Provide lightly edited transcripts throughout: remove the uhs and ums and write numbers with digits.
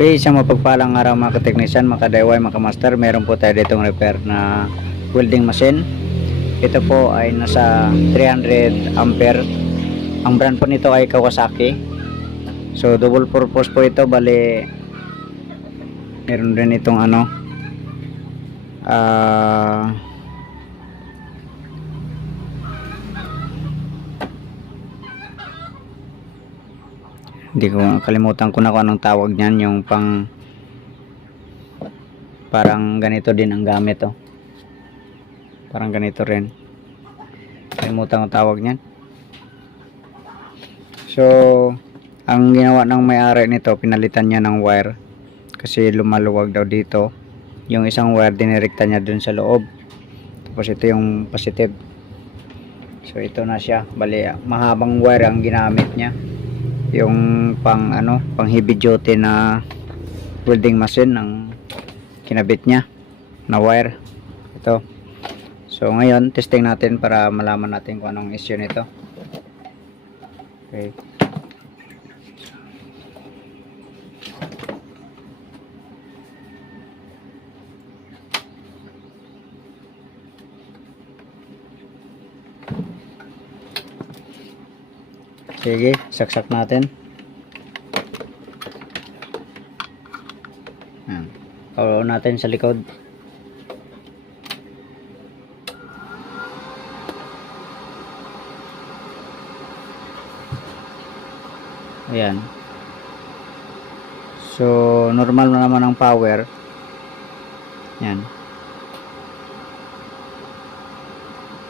Okay, isang mapagpalang araw mga kateknisyan, mga ka-DIY, mga ka-master. Meron po tayo ditong repair na welding machine. Ito po ay nasa 300 ampere. Ang brand po nito ay Kawasaki. So double purpose po ito, bali meron din itong ano hindi ko kalimutan ko na kung anong tawag niyan, yung pang parang ganito din ang gamit parang ganito rin, kalimutan ko tawag niyan. So ang ginawa ng may-ari nito, pinalitan niya ng wire kasi lumaluwag daw dito. Yung isang wire dinirekta niya dun sa loob, tapos ito yung positive. So ito na siya, bali mahabang wire ang ginamit niya, yung pang heavy duty na welding machine ang kinabit niya na wire ito. So ngayon testing natin para malaman natin kung anong issue nito. Okay, sige, saksak natin. Paulo natin sa likod. Ayan. So normal na naman ang power. Yan.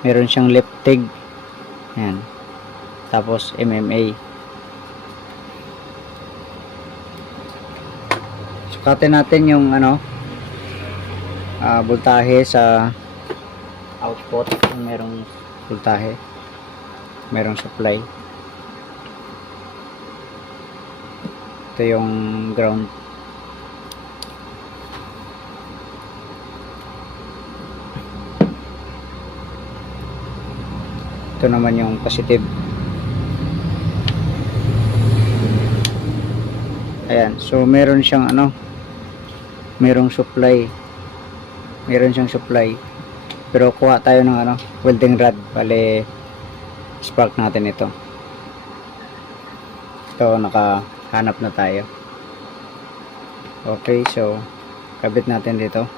Meron siyang liftig. Yan. Tapos MMA. Sukatin natin yung voltahe sa output. Merong voltahe, merong supply. Ito yung ground. Ito naman yung positive. Ayan, so meron siyang merong supply. Meron siyang supply. Pero kuha tayo ng welding rod, bale spark natin ito. Ito, nakahanap na tayo. Okay, so kabit natin dito.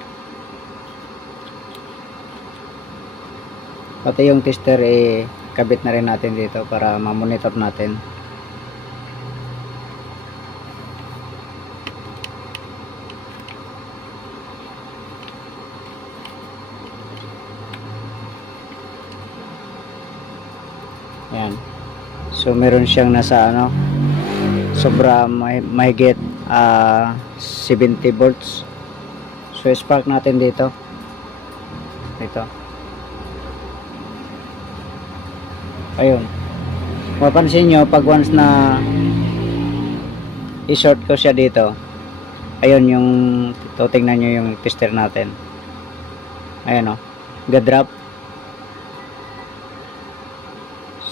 Pati yung tester kabit na rin natin dito para ma-monitor natin. Ayan. So meron siyang nasa sobra mahigit 70 volts. So spark natin dito. Ito. Ayun. Mapansin nyo pag once na i-short ko siya dito, ayun yung tingnan nyo yung tester natin. Ayan ga-drop.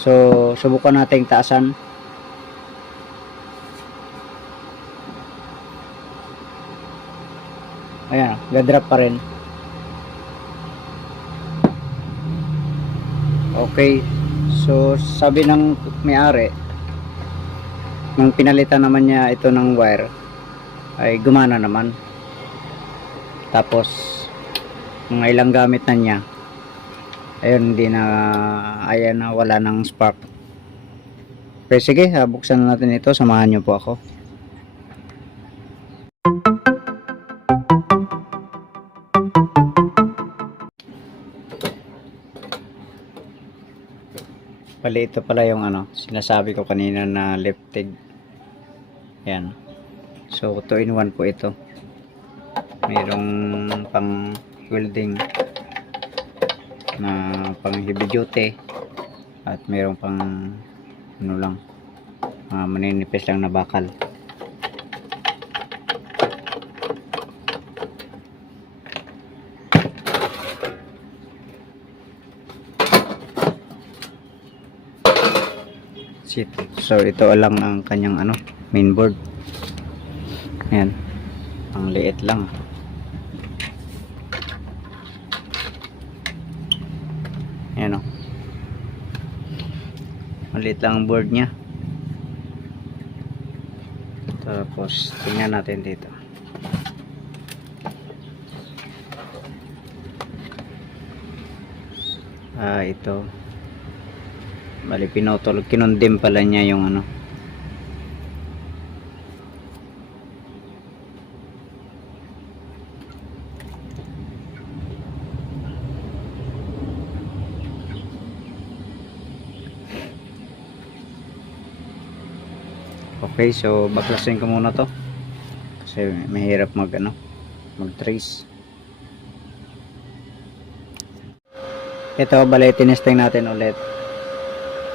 So subukan nating taasan. Ayan, ga-drop pa rin. Okay. So sabi ng may-ari, nung pinalitan naman niya ito ng wire, ay gumana naman. Tapos mga ilang gamit na niya, ayun, hindi na, ayan na, wala ng spark. Okay, sige, buksan na natin ito. Samahan niyo po ako. Bali, ito pala yung sinasabi ko kanina na liftig. Ayan. So 2-in-1 po ito. Mayroong pang welding na pang heavy duty at mayroong pang maninipis lang na bakal. So ito lang ang kanyang mainboard. Ayan. Ang liit lang. Ayan o. Maliit lang ang board nya. Tapos tingnan natin dito. Ito. Bali pinutol, kinondim pala niya yung ano. Okay, so baklasin ko muna to kasi mahirap mag trace. Ito, bali tinesting natin ulit.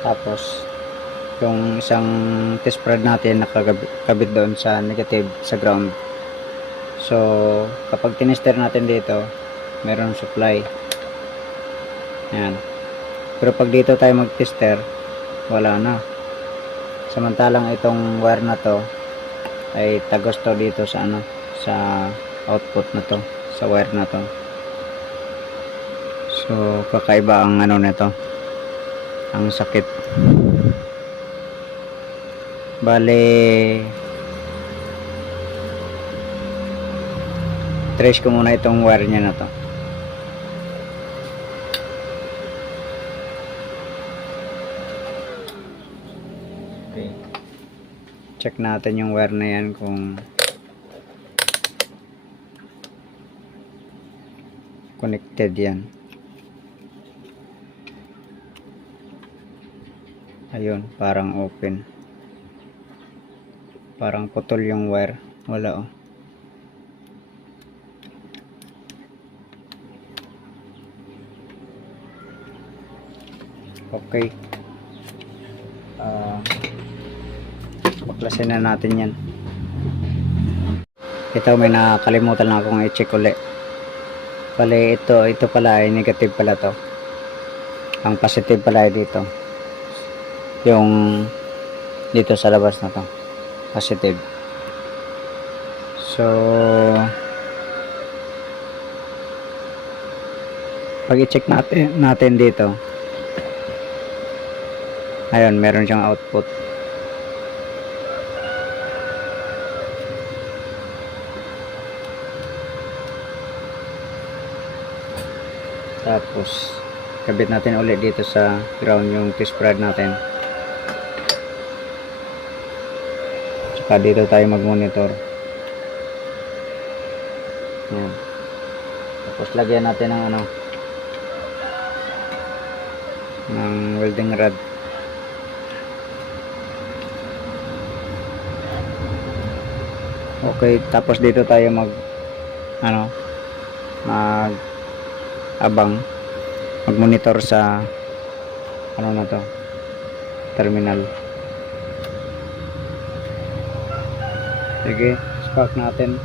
Tapos yung isang test prod natin nakakabit doon sa negative sa ground. So kapag tinester natin dito, meron supply. Ayan. Pero pag dito tayo mag-tester, wala na. Samantalang itong wire na to ay tagos to dito sa sa output na to, sa wire na to. So kakaiba ang nito, ang sakit. Bale trace ko muna itong wire nya na to. Okay. Check natin yung wire na yan kung connected yan. Ayun, parang open. Parang putol yung wire. Wala oh. Okay. Baklasin na natin yan. Ito, may nakalimutan na akong i-check ulit. Bale, ito pala ay negative pala to. Ang positive pala ay dito. Yung dito sa labas na to. Positive. So, pag i-check natin dito, ayun, meron siyang output. Tapos kabit natin ulit dito sa ground yung test prod natin. Tsaka dito tayo mag-monitor. Ayan. Tapos lagyan natin ng ng welding rod. Okay, tapos dito tayo mag-monitor sa na to, terminal. Sige, spark natin.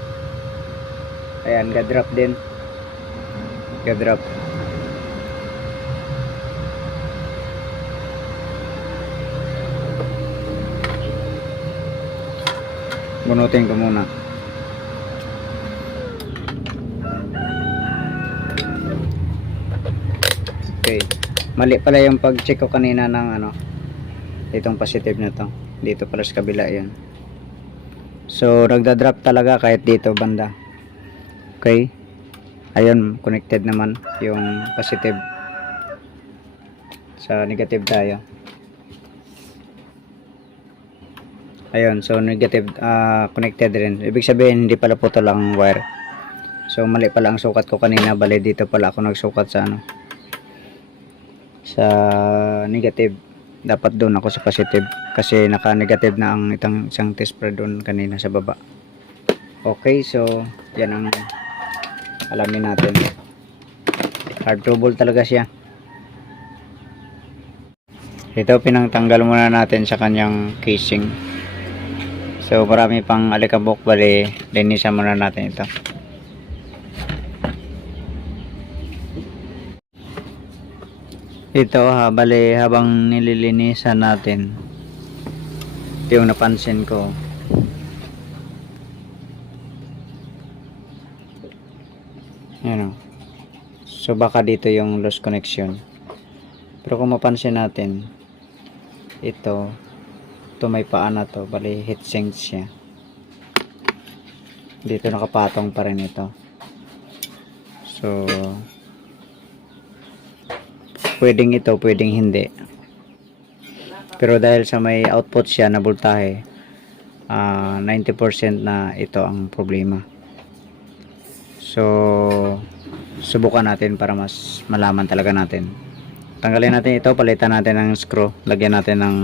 Ayan, ga-drop din. Ga-drop. Bunutin ko muna. Okay. Mali pala yung pag-check ko kanina ng itong positive na to. Dito pala sa kabila yan. So, nagda-drop talaga kahit dito banda. Okay. Ayun, connected naman yung positive sa negative tayo. Ayun, so negative connected rin. Ibig sabihin hindi pala putol ang wire. So mali pala ang sukat ko kanina, bali dito pala ako nagsukat sa sa negative. Dapat doon ako sa positive kasi naka-negative na ang isang test prod doon kanina sa baba. Okay, so yan ang alamin natin. Hard trouble talaga siya. Ito pinangtanggal muna natin sa kanyang casing. So marami pang alikabok, bali linisan muna natin ito. Ito bali habang nililinisan natin, ito yung napansin ko. Yan o. So baka dito yung lost connection. Pero kung mapansin natin, ito may paa na to, bali heatsink siya. Dito nakapatong pa rin ito. So pwedeng ito, pwedeng hindi. Pero dahil sa may output siya na voltahe, 90% na ito ang problema. So subukan natin para mas malaman talaga natin. Tanggalin natin ito, palitan natin ng screw, lagyan natin ng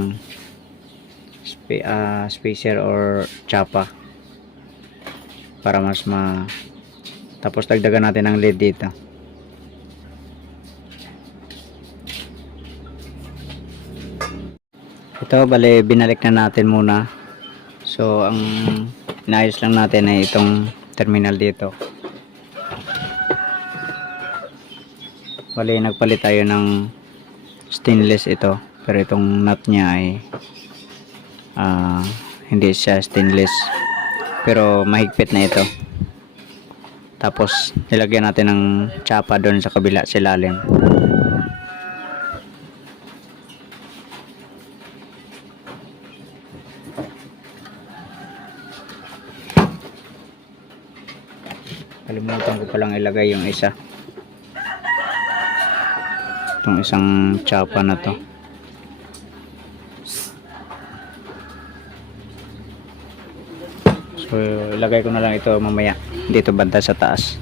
spacer or chapa para mas tapos dagdagan natin ng lead dito. Ito bale binalik na natin muna. So ang inayos lang natin ay itong terminal dito. Bale nagpalit tayo ng stainless ito, pero itong nut niya ay hindi siya stainless, pero mahigpit na ito. Tapos nilagyan natin ng tsapa doon sa kabila sa ilalim. Kalimutan ko palang ilagay yung isa, itong isang tsapa na to. So ilagay ko na lang ito mamaya dito banda sa taas.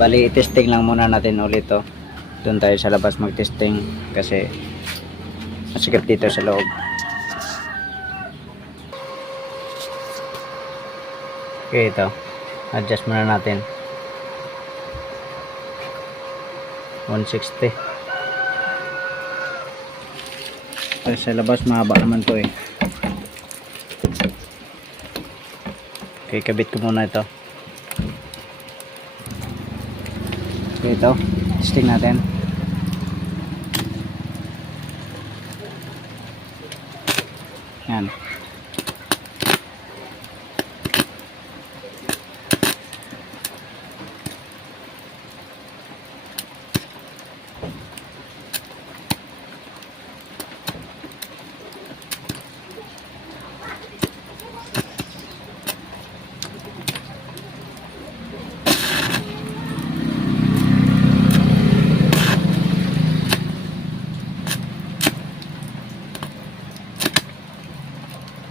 Bali testing lang muna natin ulit to. Doon tayo sa labas mag testing kasi masikip dito sa loob. Okay, ito adjust muna natin 160. Kasi sa labas mahaba naman to eh. Okay, kabit ko muna ito. Okay, ito testing natin. Yan.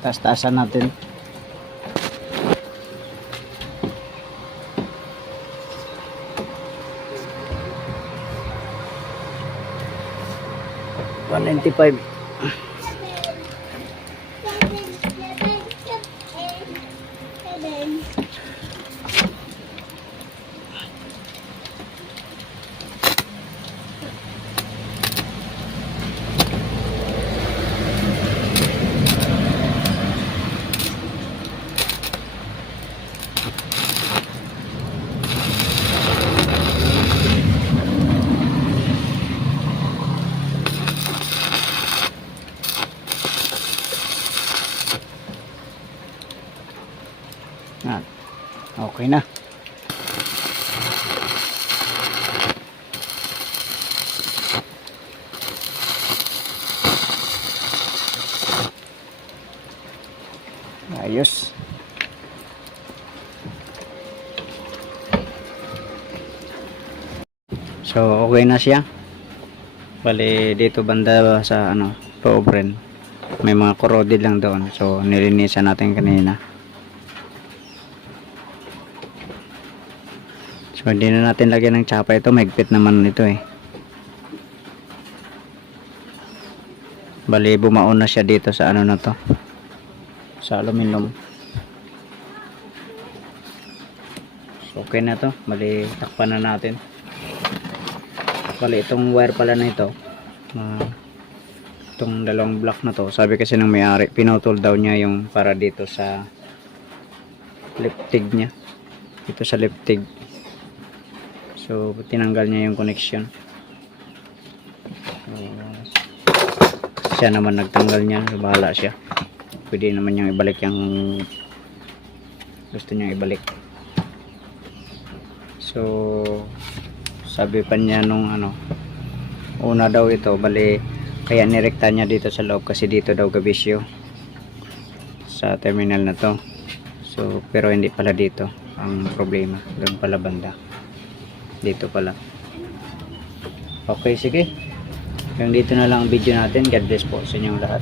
Taas-taasan natin. $195. Okay na. Ayos. So okay na siya. Bali dito banda sa loob rin may mga corroded lang doon, so nilinisan natin kanina. So hindi na natin lagyan ng tsapa ito, mahigpit naman ito eh. Bali bumaon na siya dito sa na to, sa aluminum. So okay na to, bali takpan na natin. Bali itong wire pala na ito, itong dalawang block na to, sabi kasi ng may-ari pinutol daw niya yung para dito sa liptig niya, dito sa liptig. So tinanggal niya yung connection. So, siya naman nagtanggal niya, so bahala siya. Pwede naman niyang ibalik yung gusto niyang ibalik. So sabi pa niya nung una daw ito, bali kaya nirekta niya dito sa loob kasi dito daw gabisyo sa terminal na to. So pero hindi pala dito ang problema, doon pala banda, dito pala. Okay, sige, hanggang dito na lang ang video natin. God bless po sa inyong lahat.